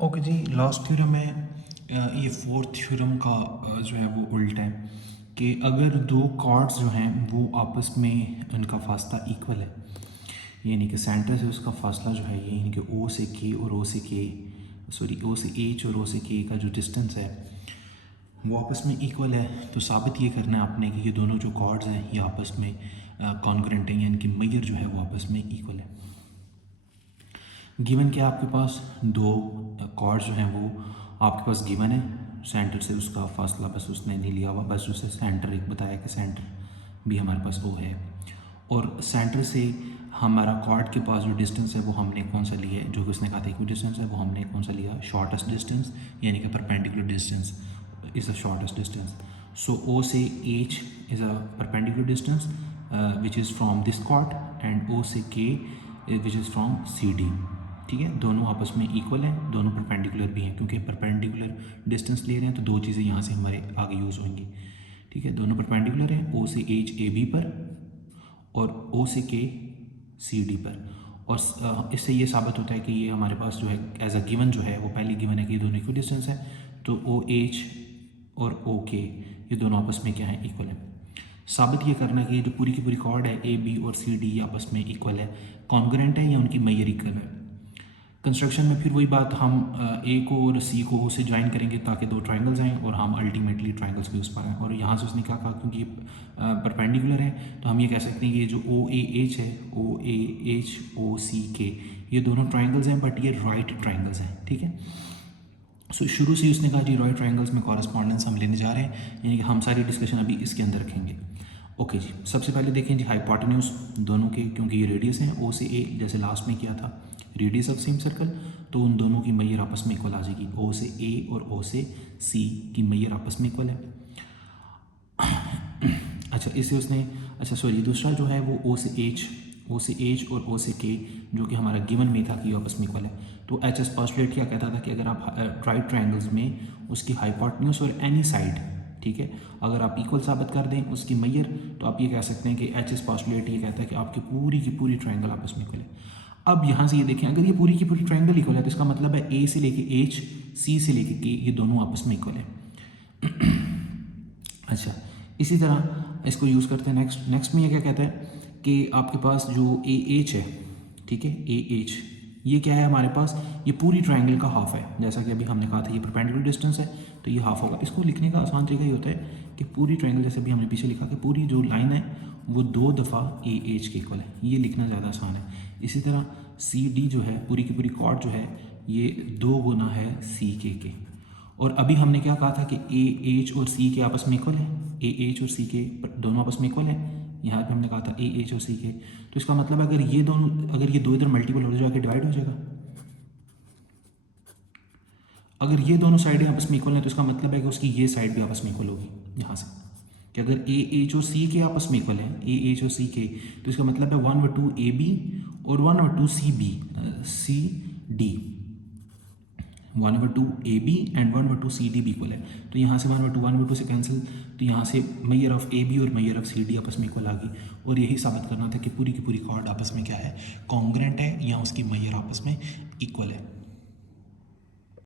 Okay जी, last theorem है ये fourth theorem का जो है वो उल्टा है कि अगर दो कॉर्ड्स जो हैं वो आपस में उनका फासला इक्वल है, यानी कि सेंटर से उसका फासला जो है यानी कि ओ से के और ओ से के ओ से एच और ओ से के का जो डिस्टेंस है वो आपस में इक्वल है, तो साबित ये करना है आपने कि ये दोनों जो कॉर्ड्स हैं ये आपस में कॉन्ग्रुएंट हैं, यानी कि मेजर जो है वो आपस में इक्वल है। गिवन क्या आपके पास दो कॉर्ड जो हैं वो आपके पास गिवन है, सेंटर से उसका फासला बस उसने नहीं लिया हुआ, बस उसे सेंटर एक बताया कि सेंटर भी हमारे पास वो है, और सेंटर से हमारा कॉर्ड के पास जो डिस्टेंस है वो हमने कौन सा लिया है, जो कि उसने कहा था इक्वल डिस्टेंस है, वो हमने कौन सा लिया, शॉर्टेस्ट डिस्टेंस, यानी कि perpendicular distance is the shortest distance. So O से H is a perpendicular distance which is from this chord, and O से K which is from C D. ठीक है, दोनों आपस में इक्वल हैं, दोनों परपेंडिकुलर भी हैं, क्योंकि परपेंडिकुलर डिस्टेंस ले रहे हैं तो दो चीज़ें यहाँ से हमारे आगे यूज़ होंगी। ठीक है, दोनों परपेंडिकुलर हैं, ओ से एच ए बी पर और ओ से के सी डी पर, और इससे ये साबित होता है कि ये हमारे पास जो है एज अ गिवन जो है वो पहली गिवन है कि ये दोनों इक्वल डिस्टेंस है, तो ओ एच और ओ के ये दोनों आपस में क्या है, इक्वल है। साबित ये करना कि ये जो पूरी की पूरी कॉर्ड है ए बी और सी डी आपस में इक्वल है, कॉन्ग्रुएंट है या उनकी मेजर इक्वल है। कंस्ट्रक्शन में फिर वही बात, हम ए को और सी को से ज्वाइन करेंगे ताकि दो ट्राइंगल्स आएँ और हम अल्टीमेटली ट्राइंगल्स के उस पर आएँ, और यहाँ से उसने क्या कहा क्योंकि परपेंडिकुलर है तो हम ये कह सकते हैं कि ये जो ओ ए एच है, ओ ए एच ओ सी के, ये दोनों ट्राइंगल्स हैं बट ये राइट ट्राइंगल्स हैं। ठीक है, सो शुरू से उसने कहा जी राइट ट्राइंगल्स में कॉरेस्पॉन्डेंस हम लेने जा रहे हैं, यानी कि हम सारी डिस्कशन अभी इसके अंदर रखेंगे। ओके जी, सबसे पहले देखें जी हाइपोटेन्यूज दोनों के, क्योंकि ये रेडियस हैं ओ से ए, जैसे लास्ट में किया था रेडियस ऑफ सेम सर्कल, तो उन दोनों की मेजर आपस में इक्वल आ जाएगी, ओ से ए और ओ से सी की मेजर आपस में इक्वल है। अच्छा, इसे उसने दूसरा जो है वो ओ से एच और ओ से के, जो कि हमारा गिवन में था कि आपस में इक्वल है, तो एच एस पॉस्टुलेट क्या कहता था कि अगर आप राइट ट्राइंगल्स में उसकी हाइपोटेन्यूज और एनी साइड, ठीक है, अगर आप इक्वल साबित कर दें उसकी मेजर, तो आप ये कह सकते हैं कि एच एस पॉस्टुलेट ये कहता है कि आपकी पूरी की पूरी ट्राइंगल आपस में इक्वल है। अब यहाँ से ये देखें, अगर ये पूरी की पूरी ट्राइंगल इक्वल है तो इसका मतलब है ए से लेके एच, सी से लेके के, ये दोनों आपस में इक्वल है। अच्छा, इसी तरह इसको यूज़ करते हैं नेक्स्ट में ये क्या कहता है कि आपके पास जो ए एच है, ठीक है, ए एच ये क्या है हमारे पास, ये पूरी ट्राइंगल का हाफ है, जैसा कि अभी हमने कहा था ये परपेंडिकुलर डिस्टेंस है तो ये हाफ होगा। इसको लिखने का आसान तरीका ये होता है कि पूरी ट्राइंगल, जैसे अभी हमने पीछे लिखा कि पूरी जो लाइन है वो 2 दफ़ा ए एच के इक्वल है, ये लिखना ज़्यादा आसान है। इसी तरह सी डी जो है पूरी की पूरी कॉर्ड जो है ये 2 गुना है सी के, और अभी हमने क्या कहा था कि ए एच और सी के आपस में इक्वल है, ए एच और सी के दोनों आपस में इक्वल है, यहाँ पे हमने कहा था ए एच और सी के, तो इसका मतलब अगर ये दो इधर मल्टीपल हो जाके डिवाइड हो जाएगा, अगर ये दोनों साइडें आपस में इक्वल हैं तो इसका मतलब है कि उसकी ये साइड भी आपस में इक्वल होगी, यहाँ से कि अगर ए एच और सी के आपस में इक्वल है, ए एच और सी के, तो इसका मतलब है 1/2 ए बी और 1/2 C B, C D, 1/2 A B and 1/2 C D भी इक्वल है, तो यहाँ से 1/2 से कैंसिल, तो यहाँ से मेजर ऑफ ए बी और मेजर ऑफ सी डी आपस में इक्वल आ गई, और यही साबित करना था कि पूरी की पूरी कॉर्ड आपस में क्या है, कॉन्ग्रुएंट है या उसकी मेजर आपस में इक्वल है।